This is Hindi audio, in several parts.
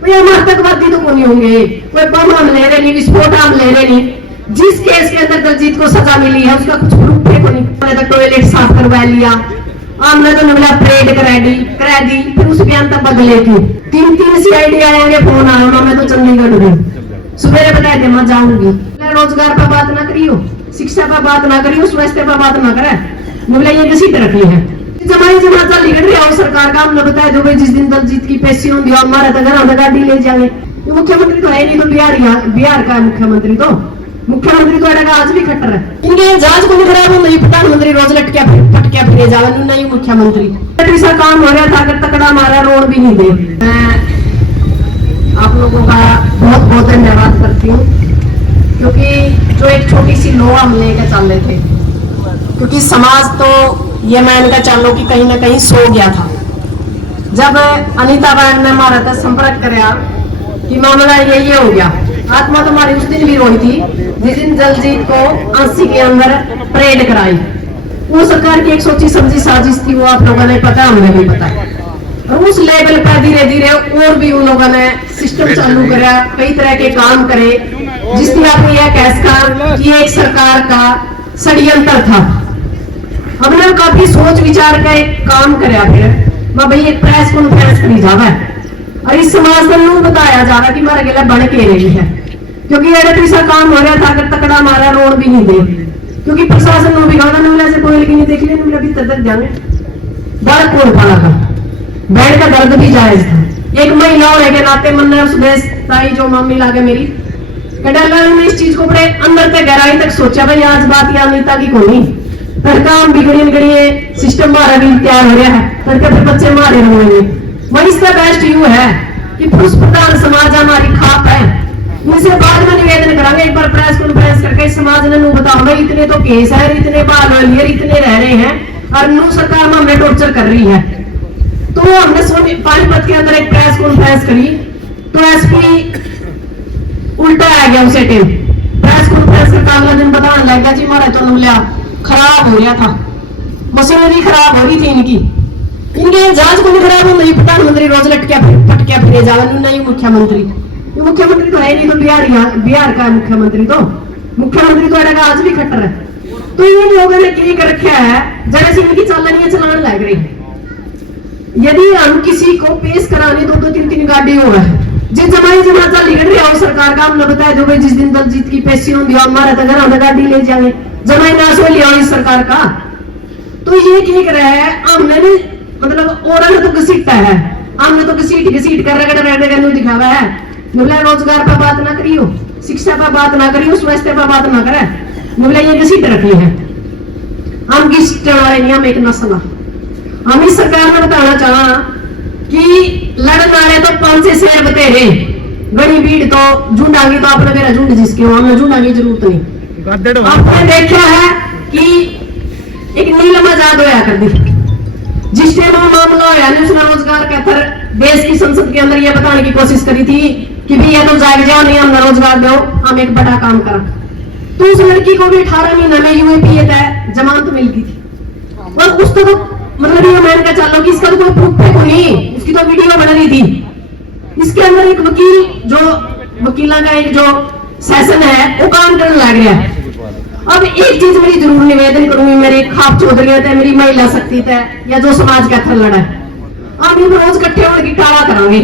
तो हम आतंकवादी तो कौन होंगे, कोई बम हम ले रहे नहीं, विस्फोट हम ले रहे नहीं। जिस केस के अंदर दलजीत को सजा मिली है उसका कुछ प्रूफ है को नहीं। हमने तो टॉयलेट साफ करवा लिया, हमने तो नमला परेड करा दी, फिर उस बयान तक बदले थी। 3 CID आएंगे, फोन आया, मैं तो चंडीगढ़ गई, सुबह बताया दे मैं जाऊंगी। रोजगार पर बात ना करियो, शिक्षा पर बात ना करियो, स्वास्थ्य पर बात ना करे, बोले ये किसी तरह की है। जमाई जमा चल निकल रही है सरकार का, हमने बताया जो भाई जिस दिन दलजीत की पेशी होंगी हमारे तो घर गाड़ी ले जाएंगे। मुख्यमंत्री तो है नहीं, तो बिहार का है मुख्यमंत्री, तो मुख्यमंत्री तो आज भी खट्टर है। इनके जहाज को खराब हो, प्रधानमंत्री रोज लटकिया फटकिया फिरे जावे, नहीं मुख्यमंत्री ऐसा काम हो रहा था, अगर तकड़ा मारा रोड भी नहीं दे। मैं आप लोगों का बहुत बहुत धन्यवाद करती हूँ, क्योंकि जो एक छोटी सी लोहा हम लेकर चल रहे थे, क्योंकि समाज तो ये मैं इनका चालो कि कहीं ना कहीं सो गया था। जब अनीता बहन ने हमारा तक संपर्क कराया कि मामला ये हो गया, आत्मा तो हमारी उस दिन भी रोई थी जिस दिन दलजीत को 80 के अंदर परेड कराई। वो सरकार की एक सोची समझी साजिश थी, वो आप लोगों ने पता, हमने भी पता। और उस लेवल पर धीरे धीरे और भी उन लोगों ने सिस्टम चालू करा, कई तरह के काम करे, जिसकी आपने यह कह सका कि एक सरकार का षड्यंत्र था। हमने काफी सोच विचार का एक काम कराया, फिर भाई एक प्रेस कॉन्फ्रेंस करी जावा और इस समाज को बताया जावा कि हमारे गला बन के रही है, क्योंकि ऐसा काम हो रहा था, अगर तकड़ा मारा रोड भी नहीं दे, क्योंकि प्रशासन ने भी कहा से कोई लेकिन देख लिया भी तक जाने दर्द कौन पाला था, बैठ का दर्द भी जायज था। एक महिला होने के नाते मन ने सुबह ताई जो मम्मी लागे मेरी कडाला ने इस चीज को बड़े अंदर तक गहराई तक सोचा, भाई आज बात या अनीता की कोनी काम बिगड़िए सिस्टम मारा भी तैयार हो रहा है, करके फिर बच्चे मारे होंगे। वही इसका बेस्ट यू है कि पुरुष प्रधान समाज हमारी खाप है। इनसे बाद में निवेदन करेंगे, एक बार प्रेस कॉन्फ्रेंस करके समाज ने बताओ भाई इतने तो केस है, इतने बाल वाली इतने रह रहे हैं और नू सरकार में हमें टॉर्चर कर रही है। तो हमने पानीपत के अंदर एक प्रेस कॉन्फ्रेंस करी, तो SP उल्टा आ गया उसे टाइम प्रेस कॉन्फ्रेंस का अगला दिन बताने लग गया जी हमारा तो नमला खराब हो गया था, मशीनरी खराब हो रही थी इनके जहाज को खराब हो, नहीं प्रधानमंत्री रोज लटकिया फटकिया फिरे जावे, नहीं मुख्यमंत्री तो है नहीं, तो बिहार का है मुख्यमंत्री, तो मुख्यमंत्री तो आज भी खट्टर है। तो इन लोगों ने क्या कर रखा है, जरा सी इनकी चालनी चलाने लग रही है। यदि हम किसी को पेश कराने 2-3 गाड़ी हो है, जिस जमाई जमाचा निकल रही है सरकार का, हमने बताया जो भाई जिस दिन दलजीत की पेशी होंगी हमारे तो घर गाड़ी ले जाएंगे, जमाई नाश हो लिया इस सरकार का। तो ये क्या कर रहा है, हमने भी मतलब और तो घसीटता है, हमने तो घसीट कर रगड़ दिखावा है। बोला रोजगार पर बात ना करियो, शिक्षा पर बात ना करियो, स्वास्थ्य पर बात ना करे, बोला ये घसीट रखी है। हम घसीट वाले नहीं, हम एक नस्ल। हम इस सरकार में बताना चाहा कि लड़न वाले तो 5 से शेर बतेरे, बड़ी भीड़ तो झुंडागी, तो आपने मेरा झुंड जिसके हो, हमने झुंडागी जरूरत नहीं। आपने देखा है कि एक नीलम आजाद होया कर दी, जिस टाइम मामला होया नहीं उसने रोजगार का थर देश की संसद के अंदर यह बताने की कोशिश करी थी कि भी ये तो जाग जाओ, नहीं हम रोजगार दो, हम एक बड़ा काम करा। तो उस लड़की को भी 18 महीने में UAP जमानत मिल गई थी, और उसको तो मतलब ये मान का चालो कि इसका तो कोई प्रूफ है नहीं, इसकी तो वीडियो बन रही थी। इसके अंदर एक वकीला का एक जो सेशन है वो काम करने लग गया है। अब एक चीज मेरी जरूर निवेदन करूंगी, मेरे खाप चौधरी थे, मेरी महिला शक्ति थे, या जो समाज का थर लड़ा है, हम इन रोज इकट्ठे होकर की टाला करांगे,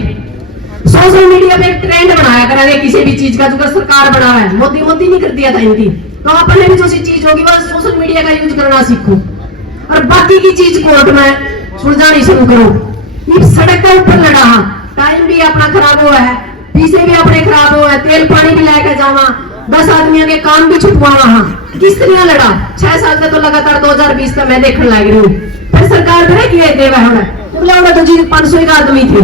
सोशल मीडिया पे एक ट्रेंड बनाया करेंगे किसी भी चीज का, जो सरकार बना है, मोदी नहीं कर दिया था इनकी, तो अपने भी जो सी चीज होगी वह सोशल मीडिया का यूज करना सीखो, और बाकी की चीज कोर्ट में सुलझानी शुरू करो। इस सड़क के ऊपर लड़ा, टाइम भी अपना खराब हुआ है, पीछे भी अपने खराब हुआ है, तेल पानी भी लेकर जावा, 10 आदमियों के काम भी छुपवावा, किस तरह लड़ा। 6 साल से तो लगातार 2020 का मैं देखने लग रही हूँ। फिर सरकार ने किए देवा है तो जी 500 एक आदमी थे,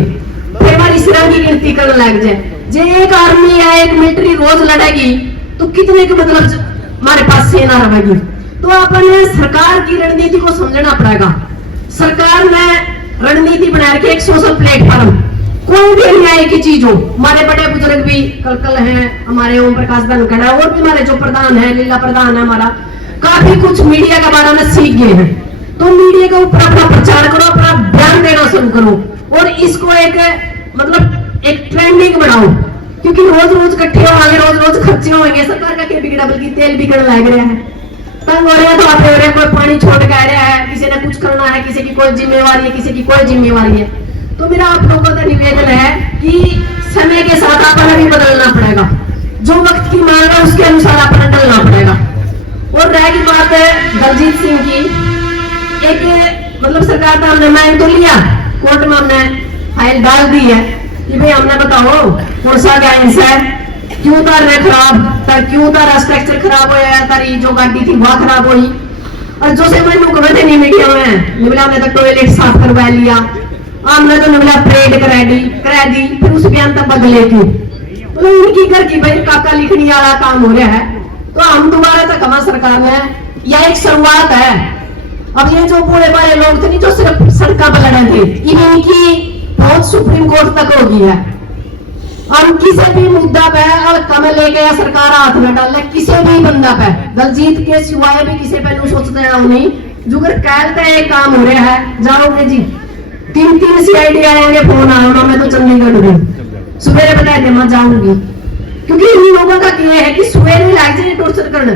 फिर हमारी सिरंग की गिनती करने लग जाए। जे एक आर्मी या एक मिलिट्री रोज लड़ेगी तो कितने के मतलब हमारे पास सेना रहेगी। तो अपने सरकार की रणनीति को समझना पड़ेगा। सरकार ने रणनीति बना रखी, एक सोशल प्लेटफॉर्म, कोई भी अन्याय की चीज हो, हमारे बड़े बुजुर्ग भी कल हैं, हमारे ओम प्रकाश धनखड़ है, और भी हमारे जो प्रधान है, लीला प्रधान है, हमारा काफी कुछ मीडिया के बारे में सीख गए हैं। तो मीडिया के ऊपर अपना प्रचार करो, अपना बयान देना शुरू करो, और इसको एक मतलब एक ट्रेंडिंग रोज रोज इकट्ठे होंगे, रोज रोज खर्चे होंगे, सरकार का क्या बिगड़ा, बल्कि तेल बिगड़ लग रहा है। तंग हो रहे हैं तो आप हो रहे हैं, कोई पानी छोड़ के आ रहा है, किसी ने कुछ करना है, किसी की कोई जिम्मेवारी है, किसी की कोई जिम्मेवारी है। तो मेरा आप लोगों का निवेदन है कि समय के साथ अपना भी बदलना पड़ेगा, जो वक्त की मांग है उसके अनुसार अपना ढलना पड़ेगा। और रह गई बात है दलजीत सिंह की, एक मतलब सरकार का हमने मान तो लिया, कोर्ट में हमने फाइल डाल दी है कि भाई हमने बताओ कौन सा गैस है, क्यों तार रहे खराब, क्यों तारा स्ट्रक्चर खराब होया, तारी जो गाड़ी थी वह खराब हुई। और जो से मैं नुकवे थे नहीं मीडिया में निमला, हमने तो टॉयलेट साफ करवा लिया, हमने तो निमला परेड करा दी, फिर उस बयान तक बदले क्यों, मतलब उनकी घर की भाई काका लिखनी वाला काम हो रहा है। तो हम दोबारा तक हमारी सरकार में यह एक शुरुआत है। अब ये जो बूढ़े बड़े लोग थे नहीं, जो सिर्फ सड़कों पर लड़े थे, इनकी बहुत सुप्रीम कोर्ट तक होगी है। हम किसी भी मुद्दा पे हल्का में ले गया सरकार हाथ में डाल किसी भी बंदा पे, दलजीत के सिवाय भी किसी पे सोचते हैं नहीं, जो अगर कहते हैं काम हो रहा है जाओगे जी, 3 CID आएंगे, फोन आएगा, मैं तो चंडीगढ़ हूँ, सवेरे बता दे मैं जाऊंगी। क्योंकि इन लोगों का क्या है कि सवेरे लाइट से टॉर्चर करना,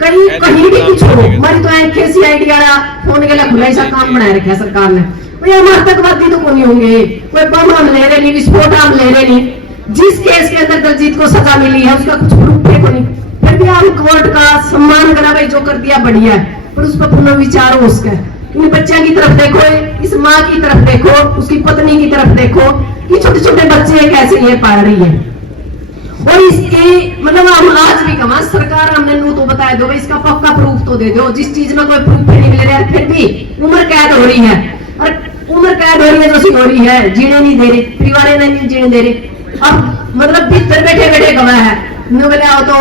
कहीं कहीं भी कुछ हो, हमारी तो आंखें CID वाला फोन के लिए खुला ऐसा काम बनाए रखा है सरकार ने। भाई हम आतंकवादी तो कौन होंगे, कोई बम हम ले रहे नहीं, विस्फोट हम ले रहे नहीं। जिस केस के अंदर दलजीत को सजा मिली है उसका कुछ प्रूफ है कोई, फिर भी हम कोर्ट का सम्मान करा, भाई जो कर दिया बढ़िया है, पर उस पर पुनर्विचार हो उसका। इन बच्चों की तरफ देखो, इस माँ की तरफ देखो, उसकी पत्नी की तरफ देखो कि छोटे छोटे बच्चे कैसे ये पाल रही है। और इसकी मतलब हम आज भी कमा सरकार हमने नू तो बताया दो, इसका पक्का प्रूफ तो दे दो। जिस चीज में कोई प्रूफ नहीं मिल रहा है, फिर भी उम्र कैद हो रही है, और उम्र कैद हो रही है जो हो रही है, जीने नहीं दे रहे, परिवार ने नहीं जीने दे रहे। अब मतलब भीतर बैठे बैठे गवा है, बोले तो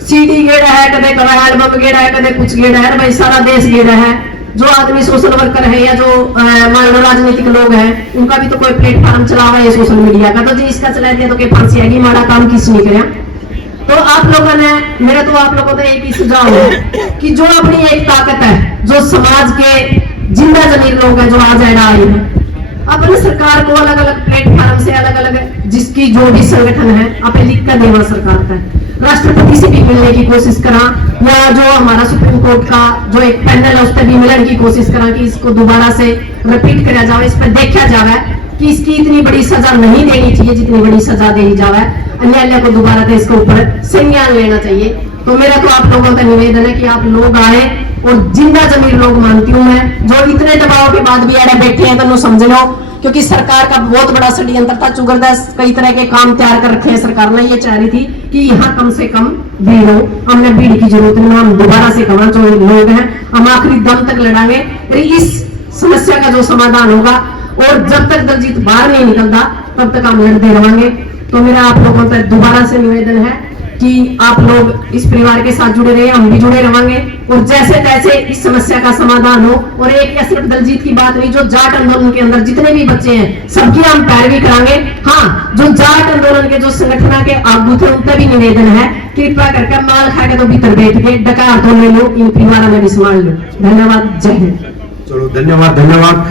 CD गेड़ा है, कदे गवा एल्बम गेड़ा है, कदे कुछ गेड़ा है, भाई सारा देश गेड़ा है। जो आदमी सोशल वर्कर है या जो मान लो राजनीतिक लोग हैं, उनका भी तो कोई प्लेटफॉर्म चला हुआ है सोशल मीडिया का, तो जी इसका चला दिया तो क्या फांसी आएगी, माड़ा काम किस नहीं करे। तो आप लोगों ने, मेरा तो आप लोगों को एक ही सुझाव है कि जो अपनी एक ताकत है, जो समाज के जिंदा जमीर लोग हैं जो आज ऐड आए हैं, अपने सरकार को अलग अलग प्लेटफॉर्म से अलग अलग जिसकी जो भी संगठन है आप लिख कर देवा सरकार का, राष्ट्रपति से भी मिलने की कोशिश करा, या जो हमारा सुप्रीम कोर्ट का जो एक पैनल है उस पर भी मिलने की कोशिश करा कि इसको दोबारा से रिपीट करा जाए, इस पर देखा जाए कि इसकी इतनी बड़ी सजा नहीं देनी चाहिए जितनी बड़ी सजा दी जाए, अन्याय को दोबारा से इसके ऊपर संज्ञान लेना चाहिए। तो मेरा तो आप लोगों का निवेदन है कि आप लोग आए, और जिंदा जमीर लोग मानती हूँ मैं, जो इतने दबाव के बाद भी अड़े बैठे हैं तो समझ लो, क्योंकि सरकार का बहुत बड़ा षड्यंत्र था, चुगरदास कई तरह के काम तैयार कर रखे हैं सरकार ने, ये चाह रही थी कि यहाँ कम से कम भीड़ हो, हमने भीड़ की जरूरत नहीं, हम दोबारा से कमा जो लोग हैं हम आखिरी दम तक लड़ांगे, इस समस्या का जो समाधान होगा, और जब तक दलजीत बाहर नहीं निकलता तब तक हम लड़ते रहेंगे। तो मेरा आप लोगों तक दोबारा से निवेदन है कि आप लोग इस परिवार के साथ जुड़े रहे, हम भी जुड़े रहेंगे, और जैसे तैसे इस समस्या का समाधान हो। और एक या सिर्फ दलजीत की बात नहीं, जो जाट आंदोलन के अंदर जितने भी बच्चे हैं सबकी हम पैरवी करांगे। हाँ, जो जाट आंदोलन के जो संगठन के आगू थे उनका भी निवेदन है, कृपया करके माल खा के तो भीतर बैठ के डकार तो ले लो, इन परिवारों में भी संभाल लो। धन्यवाद, जय हिंद। चलो धन्यवाद।